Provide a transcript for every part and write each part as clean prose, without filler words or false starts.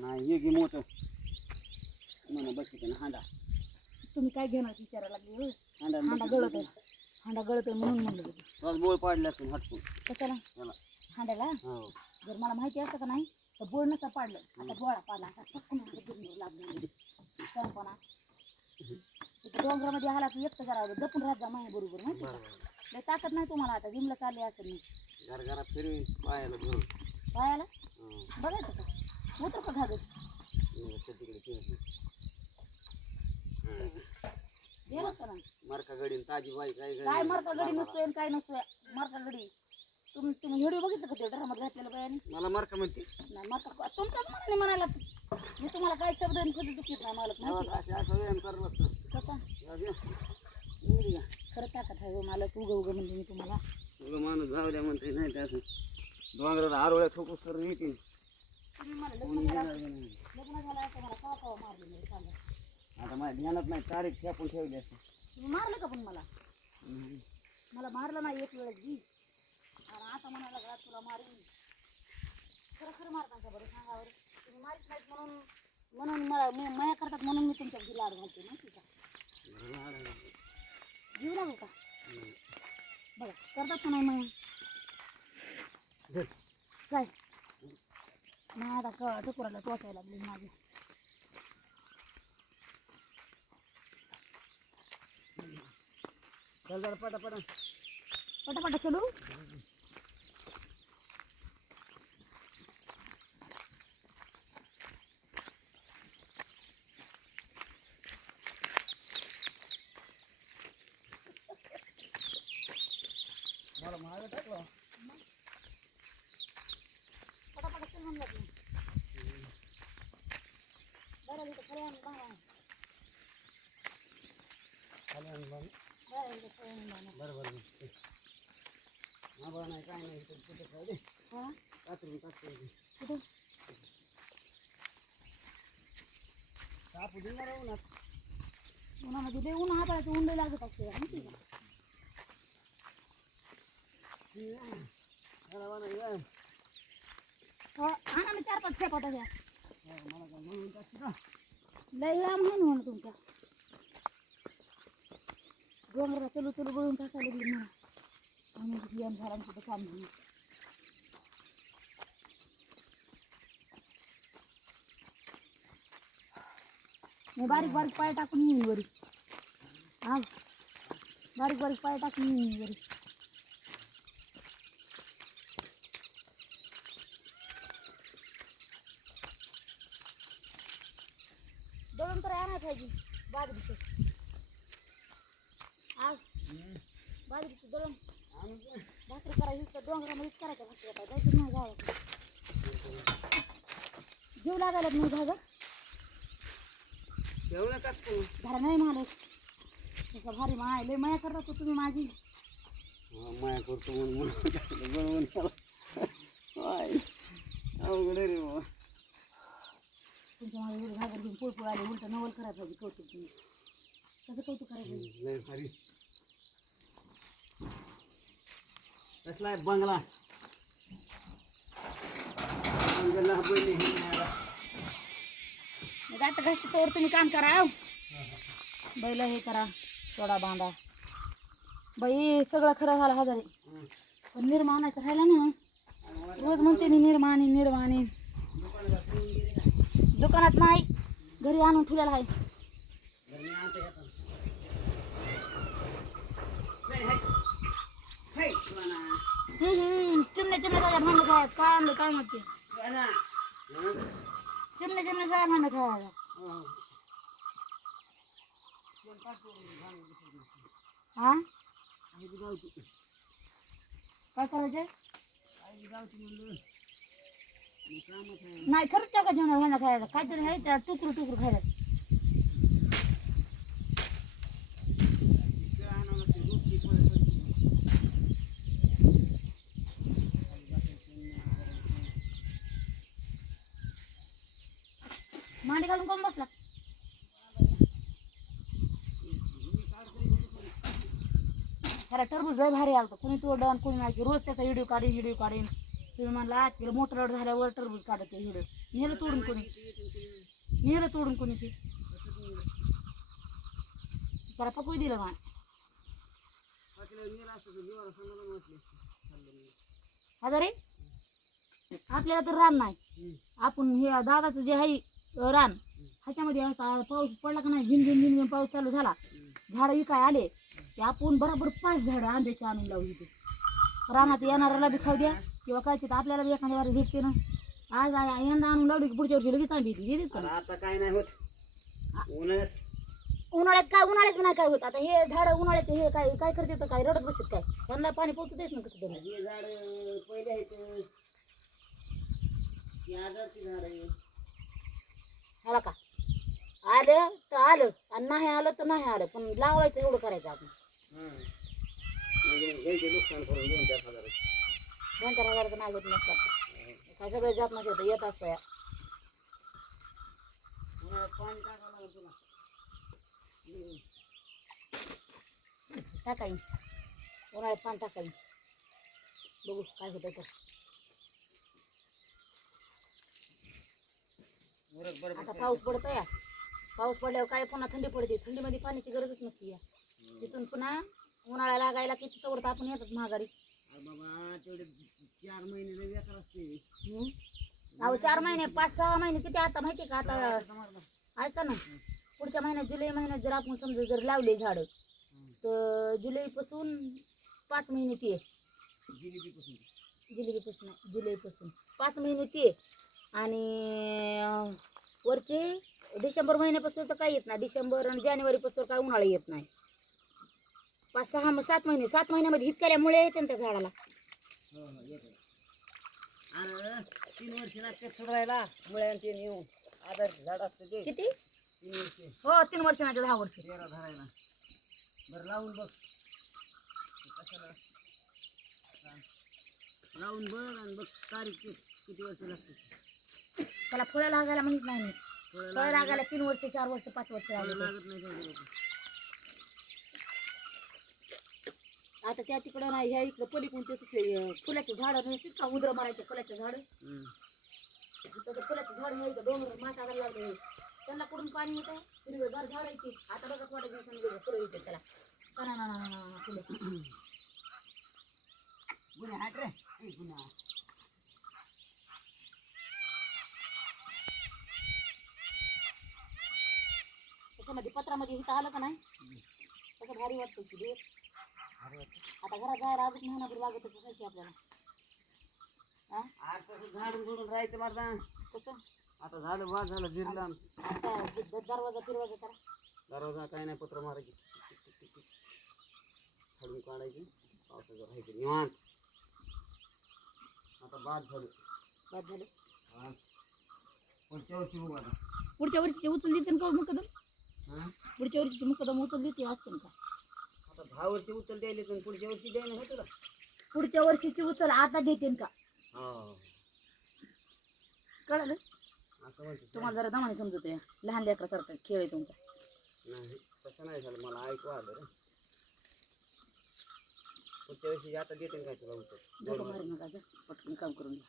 नाही ये की मोठं म्हणा बघते ना हांडा. तुम्ही काय घेणार विचारायला लागले? हांडा हांडा गळत आहे, हांडा गळत आहे म्हणून म्हणलं होतं. तर बोळ पाडला असेल हटकून कशाला? त्याला. हांड्याला हो जर मला माहिती असतं का नाही तर बोळ नसता पाडलं. आता गोळा पाडला आता पटकन लागलं संपणा. तिथे डोंगरामध्ये आला की एकटं जरा जपून राहत जा माझ्या बरोबर माहिती का? लय ताकद नाही तुम्हाला. आता जिमला चालले असेल मी घरा फिरवी पायाला धरून पायाला बघायचं का? उतर का घालत तिकडे गेलं का ना? मरका गडी ताजी बाई काय मरका गडी नसतोय काय नसतोय मरका गडी. तुम्ही व्हिडिओ बघितलं का ते ड्रामात घातलेलं बायाने? मला मरका म्हणते नाही मरका तुमच्याच मनाने म्हणायला. मी तुम्हाला काय शब्द सुद्धा दुखीत नाही मला असं व्यायाम करत असतो कसा खरं ताकद आहे मला उग म्हणजे मी तुम्हाला माणूस जाऊ द्या म्हणते नाही ते असं डोंगरात आरोळ्या ठोकूस तर येते. तुम्ही मला लग्न झालं असं मला का का मारले नाही सांगा. आता माझ्या ध्यानात नाही तारीख ठेपून ठेवली असते. तुम्ही मारलं का पण मला मारलं नाही एक वेळेस बी आणि आता म्हणायला लागला तुला मारीन. खरं खरं मारता का बरं सांगा बरं? तुम्ही मारीत नाहीत म्हणून मला मया करतात म्हणून मी तुमच्या घरी लाड घालते माहिती का? घेऊ लागू का बघा करतात का नाही मग काय मग आता टुकुराला टोचायला लागली माझी. चल जरा पटापटा पटापटा चलू. मला महाग टाकलं पटापटा चल म्हणलं की बरं इथं खरे आणि बाहेर खाली आणून बरं इथं खरे आणि बाहेर बरं बरं आबा नाही काय नाही कुठे काय दे हां कातरून टाकतो कुठं कापू देणार उन्हात उन्हामध्ये लय ऊन हाताळायचं ऊन लय लागत असते माहिती का? आणा ना 4-5 खेपा द्या मला काय म्हणून टाकते का लय लांब नाही म्हणून तुमच्या डोंगराला चलू चलू गळून टाकायला लागली मला आणि बियाण झाडांचं तर काम म्हणून मी बारीक बारीक पाय टाकून येईन वरी. हा बारीक बारीक पाय टाकून येईन वरी. दळून तर आणायला पाहिजे बाजरीचं आज बाजरीचं दळून भाकरी करायची तर डोंगरामध्येच करायचं भाकरी आता जायचं नाही गावात जीव लागायला नाही झालं जेवण टाकतो घरा नाही मालक तसं भारी माय लय माया करता तुम्ही माझी माया करतो म्हणून बनवून अवघड रे बाबा तुमच्या माझ्या एवढं घागर घेऊन पोळपोळ आले उलट नवल करायला पाहिजे कौतुक तुम्ही कसं कौतुक करायला पाहिजे लय भारी कसला आहे बंगला बंगला आता घासते तोड तुम्ही काम करा बैल हे करा सोडा बांधा बाई सगळं खरं झालं हजारी पण निर्मा आणायचं राहिला ना रोज म्हणते मी निर्माणी दुकानात नाही घरी आणून ठेवलेला आहे. चिमणे काय भांडं खायचं काय आणलं काय म्हणते चिमणे काय भांडं खायला हा काय करायचे नाही खरंच त्या का जेवण भांडं खायला काहीतरी आहे त्या टुकरू खायला मांडी घालून कोण बसला ह्याला टरबूज लय भारी आलतं, कोणी तोडलं कोणी नाही, रोज त्याचा व्हिडिओ काढीन. तुम्ही म्हणला तिला मोटर लोड झाल्यावर टरबूज काढत ते व्हिडिओ नेलं तोडून कोणी ती त्याला पकवू दिलं माय हजारे. आपल्याला तर रान नाही, आपण हे दादाचं जे आहे रान ह्याच्यामध्ये असा पाऊस पडला का नाही, झिमझिम पाऊस चालू झाला, झाडं विकाय आले ते आपण बरोबर 5 झाडं आंब्याची आणून लावू इथे. रानात येणाऱ्याला बी खाऊ द्या किंवा काय तर आपल्याला बी एखाद्या वारी भेटते ना. आज यंदा आणून लावली की पुढच्या वर्षी लगेच आंबी येते. आता काय नाही होत उन्हाळ्यात नाही काय होत. आता हे झाड उन्हाळ्यात हे काय करते तर काय रडत बसत काय, त्यांना पाणी पोहोचत येत ना कसं तरी. हे झाड पहिले आहेत हाला का आलं तर आलं आणि नाही आलं तर नाही आलं, पण लावायचं एवढं करायचं आपण. म्हणजे घ्यायचे नुकसान करून 2-4 हजार 2-4 हजाराचं नाही होत नसतात काय, सगळे जात नसतं येत असतं या. पाणी टाकावं लागेल तुला. टाकाई उन्हाळ्यात पाणी टाकाई, बघू काय होतं तर. आता पाऊस पडतो या, पाऊस पडल्यावर काय पुन्हा थंडी पडते, थंडीमध्ये पाण्याची गरजच नसते या. तिथून पुन्हा उन्हाळा लागायला किती तोडत आपण येतात महागारी. बाबा तेवढे 4 महिने बेकार असते. अहो 4 महिने 5-6 महिने किती आता माहिती का. आता ऐका ना, पुढच्या महिन्यात जुलै महिन्यात जर आपण समजा जर लावले झाडं तर जुलैपासून 5 महिने ते जुलैपासून 5 महिने ते, आणि वरचे डिसेंबर महिन्यापासून तर काही येत नाही. डिसेंबर आणि जानेवारीपासून काय उन्हाळा येत नाही. 5-6-7 महिने 7 महिन्यामध्ये हितकल्यामुळे येते ना त्या झाडाला. आणि 3 वर्ष लागते सोडायला मुळे ते येऊन आधार झाड असते ते किती 3 वर्ष. हो 3 वर्ष नाही 10 वर्ष. तेरा धरायला बरं लावून बघ कशाला लावून बघ आणि बघ तारीख किती वर्ष लागते त्याला फळं लागायला म्हणत नाही मी. फळं लागायला 3 वर्ष 4 वर्ष 5 वर्ष लागत. लागत नाही काही लोक. आता त्या तिकडं नाही ह्या इकडं पलीकडून ते तसले फुलाचे झाडं नसतील का, उंदरं मारायचे फुलाचे झाडं. तसं फुलाचे झाड न्यायचं डोंगर माठाला लागले, त्यांना कुठून पाणी येतं, हिरवेगार झाड येते. आता बघा थोड्या दिवसांनी फुलं येते त्याला फुलं. गुन्हे हाट रे गुन्हा. त्याच्यामध्ये पत्रामध्ये इथं आलं का नाही तसं भारी वाटतं की देत. आता घरात जायला अजून महिनाभर लागत काय की आपल्याला. तसं झाडून झोडून राहायचं माझा कसं आता झालं वाद झालं जिरलं आता दरवाजा फिरवायचा करा. दरवाजा काय नाही पत्र मारायची झाडून काढायची पावसाचं राहायचं निवांत. आता बाद झालं पुढच्या वर्षी बघू आता. पुढच्या वर्षीचे उचल देते का मुकदम, पुढच्या वर्षीचे मुकदम उचल देते असते का. आता 10 वर्ष उचल द्यायले पण पुढच्या वर्षी द्यायला होतं का. पुढच्या वर्षीची उचल आता देते का कळलं. असं म्हणतो तुम्हाला जरा दमाने समजतोय, लहान लेकरासारखा खेळ आहे तुमचा. नाही तसं नाही झालं, मला ऐकू आलं रे. पुढच्या वर्षी आता देते काय तुला उचल मारू नका जा, पटकन काम करून घ्या.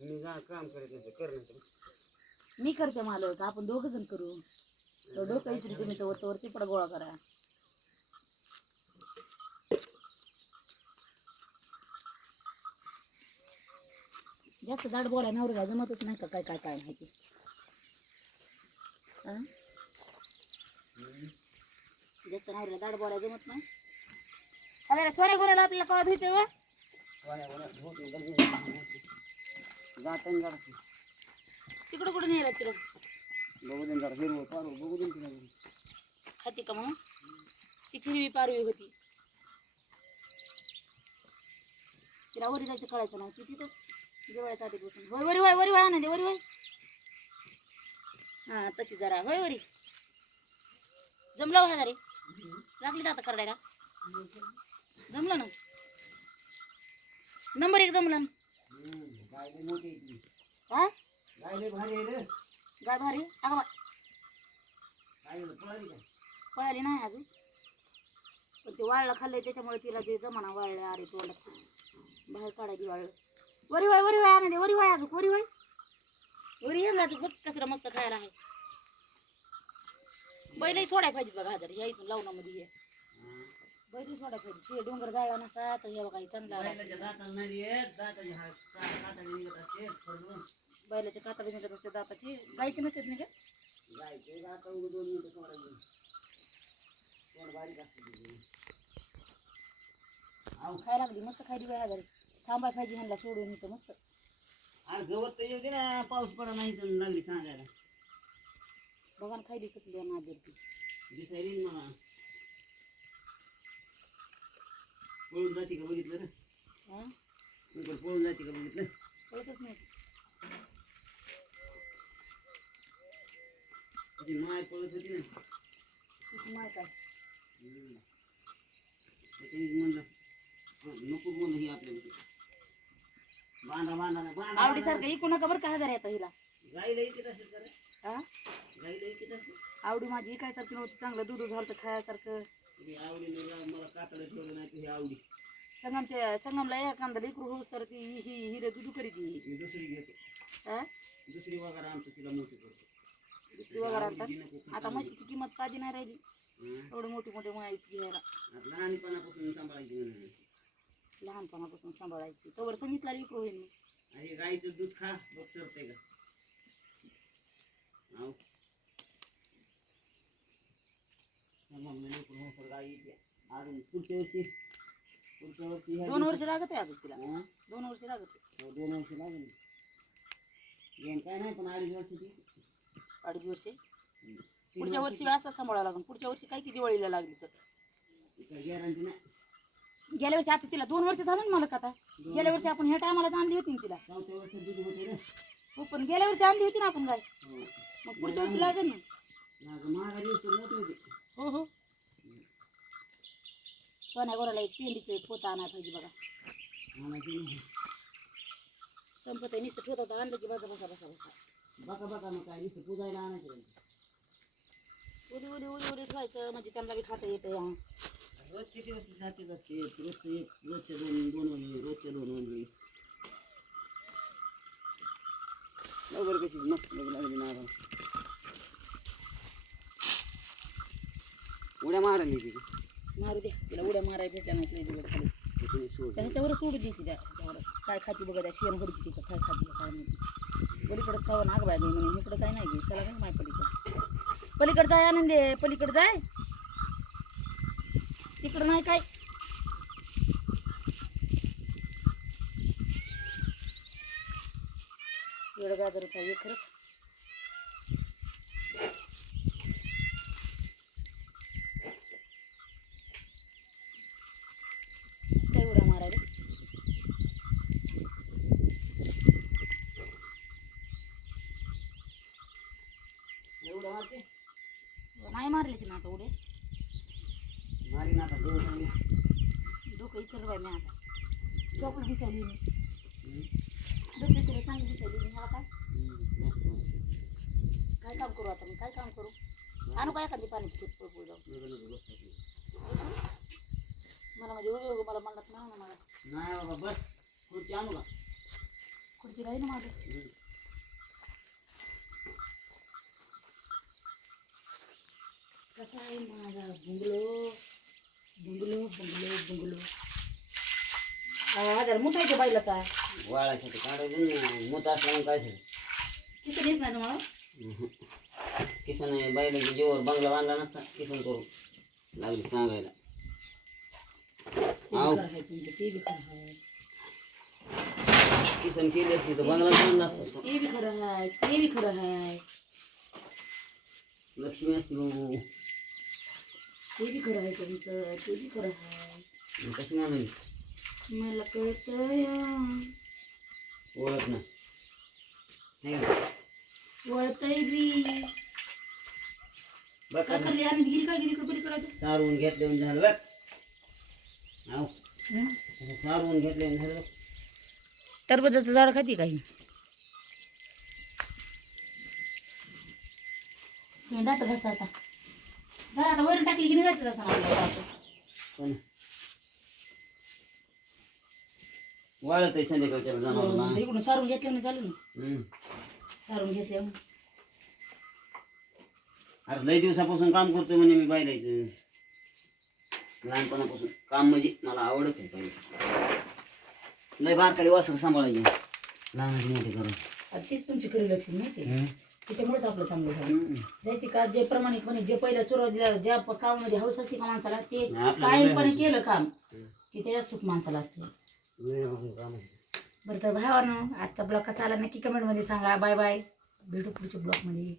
मी जा काम करत नाही कर नाही मी करते मालक, आपण 2 जण करू. तो डोकं इकडे तुम्ही तर वरती पडा गोळा करा. जास्त दाट बोलाय नवरा जमतच नाही का काय काय काय माहिती. जास्त नवऱ्याला दाट बोलाय जमत नाही. अरे सोन्या गुन्ह्याला आपल्याला कवा धुयचं वा तिकडं कुठं नेला तिकडं बघू दे जरा हिरवं पारू बघू दे तिला खाती का म्हणून तिची हिरवी पारवी होती. तिला वरी जायचं कळायचं नाही ती तिथं जेवायच्या आधी बसून वरी वरी वरी वरी आणा वरी वरी. हा तशी जरा होय वरी जमलं हा जरे लागली आता करायला जमलं ना. नंबर 1 जमला ना. हा गाय भारी आहे रे. गाय भारी अगं काय पळाली पळाली नाही अजून पण ते वाळलं खाल्लंय त्याच्यामुळे तिला ते जमाना वाळलं. अरे तोंडात बाहेर काढायची वाळलं. वरी वाय आणा दे. वरी वाय अजून वरी वाय. वरी ये अजून बघ कसं मस्त खायला आहे. बैलही सोडाय पाहिजे बघा हजार ह्या इथून लावण्यामध्ये हे बैल सोडाय पाहिजे. ते डोंगर जाळला नसता तर हे बघा चांगला बैलाच्या काता बी निघत असते दाताची. गायची नसतात नाही का? खायला लागली मस्त खायली बाय हजार. थांबाय पाहिजे ह्यांना सोडून इथं मस्त. गवत तर येऊ दे ना, पाऊस पडा नाही तर लागली सांगायला. बघा ना खायली कसली नादर ती दिसायली मला. पळून जाते का बघितलं रे? हा पळून जाते का बघितलं? कळतच नाही. तुझी माय पळत होती ना. तिची माय काय त्याच्याने म्हणलं नको म्हणलं ही आपल्याला बांधा बांधा बांधा. आवडीसारखं इकू नका बरं का हजार येतं हिला. गाईला इकत असेल का रे? हा गाईला इकत असेल. आवडी माझी इकायसारखी नव्हती. चांगलं दूध झालं तर खायसारखं. तुझी आवडीने मला कातडं ठेवलं नाही तुझी आवडी. संगमला एखादा लेकरू होस तर ती ही हिरे दुधू करीत मी दुसरी घेतो. हा दुसरी वगैरे आमचं तिला मोठी करतो. दुसरी वगैरे आणतात. आता म्हशीची किंमत साधी नाही राहिली. एवढे मोठी मोठे म्हैस घ्यायला लहानपणापासून सांभाळायची म्हणून. लहानपणापासून सांभाळायची तोवर सांगितलं लेकरू होईल मी. आणि गाईचं दूध खा बघ सरते का. हो गाई अजून पुढच्या वर्षी 2 वर्ष लागत आहे अजून तिला. 2 वर्ष लागत. 2 वर्ष लागेल. काय नाही पण 2.5 वर्षाची. 2.5 वर्षे. पुढच्या वर्षी असं सांभाळावं लागेल. पुढच्या वर्षी काय की दिवाळीला लागली तर गॅरंटी नाही. गेल्या वर्षी आता तिला 2 वर्ष झालं ना मला का आता. गेल्या वर्षी आपण ह्या टायमाला आणली होती ना तिला. 4थ्या वर्षात दूध होते रे. हो पण गेल्या वर्षी आणली होती ना आपण गाय. मग पुढच्या वर्षी लागेल ना. महागा दिवस तर मोठे होते. हो हो सोन्या गोराला एक पेंडीचं एक पोतं आणायला पाहिजे बघा. संपत आहे नुसतं ठेवतात आणलं की बसा बसा बसा बसा बघा बघा मग काय नुसतं पूजायला आणायचं. उडी उडी उडी उडी ठेवायचं म्हणजे त्यांना बी खाता येतं. रोजचे दिवस जाते असते. रोजच्या दोन वगैरे लवकर कशी मस्त लागली ना. उड्या मारायला तिथे मारू द्या तिला. उड्या मारायला भेटल्या नाही खाली ह्याच्यावर सोडू द्यायची. त्या काय खाती बघा त्या शेण भरची तिथं काय खाती काय नाही. पलीकडंच खावं नाग बाय म्हणून इकडं काय नाही घे. त्याला काय माय पलीकडं जाय आनंदे. पलीकडं जाय तिकडं नाही काय. एवढं गाजरच आहे खरंच. काय उड्या मारायला एवढं मारते नाही मारले की ना आता उड्या. मारी ना आता डोकं इचर बाय मी आता. चॉकलेट दिसायली मी. डोकं तिला चांगली दिसायली मी. हा काय काम करू आता मी. काय काम करू. आणू काय एखादी पाण्याची खेप पळपूळ जाऊ. मला म्हणजे उभे मला म्हणत नाही ना मला. नाही बाबा बस. खुर्ची आणू का. खुर्ची राहील ना माझं. कसा आहे माझा बुंगलो बुंगलो बुंगलो बुंगलो. हजार मुठायच्या बैलाचा आहे. वाळासाठी काढायचं मोठा असल्यामुळे काय झालं. किती देत नाही तुम्हाला. किसन बैलाच्या जीवावर बंगला बांधला नसता. किसन करू लागली सांगायला. ते बी खरं आहे. किसन केली असती तर बंगला बांधला असता. ते बी खरं आहे. ते बी खरं आहे. लक्ष्मी असती बाबू. ते बी खरं आहे तुमचं. ते बी खरं आहे. कशी म्हणाली मला कळचं ओळख ना वळतय बी. बघ काय करली आणि गिरी काय गिरी कपडे करायचं. सारवून घेतले झालं बघ. सारवून घेतले झालं. टरबूजाचं झाड खाती काही. दात घासा आता. झाड आता वरून टाकली की नाही जायचं तसं आपल्याला. पण वाळत आहे संध्याकाळच्या जनावरांना. इकडून सारून घेतल्याने झालं ना. हम्म. सारून घेतल्यावर अरे लय दिवसापासून काम करतोय म्हणे मी बायलायचं. लहानपणापासून काम म्हणजे मला आवडच आहे पहिले. लय बारकाली वासर सांभाळायची लहानाची मोठी करून. आता तीच तुमची खरी लक्षण माहिती हम्म. त्याच्यामुळेच आपलं चांगलं झालं. हम्म. जायची का जे प्रामाणिकपणे जे पहिल्या सुरुवातीला ज्या कामामध्ये हौस असते का माणसाला ते आपल्याला कायमपणे लय केलं काम हम्म. की त्याच्यात सुख माणसाला असते. लय काम आहे. बरं तर भावानं आजचा ब्लॉग कसा आला नक्की कमेंटमध्ये सांगा. बाय बाय, भेटू पुढच्या ब्लॉगमध्ये.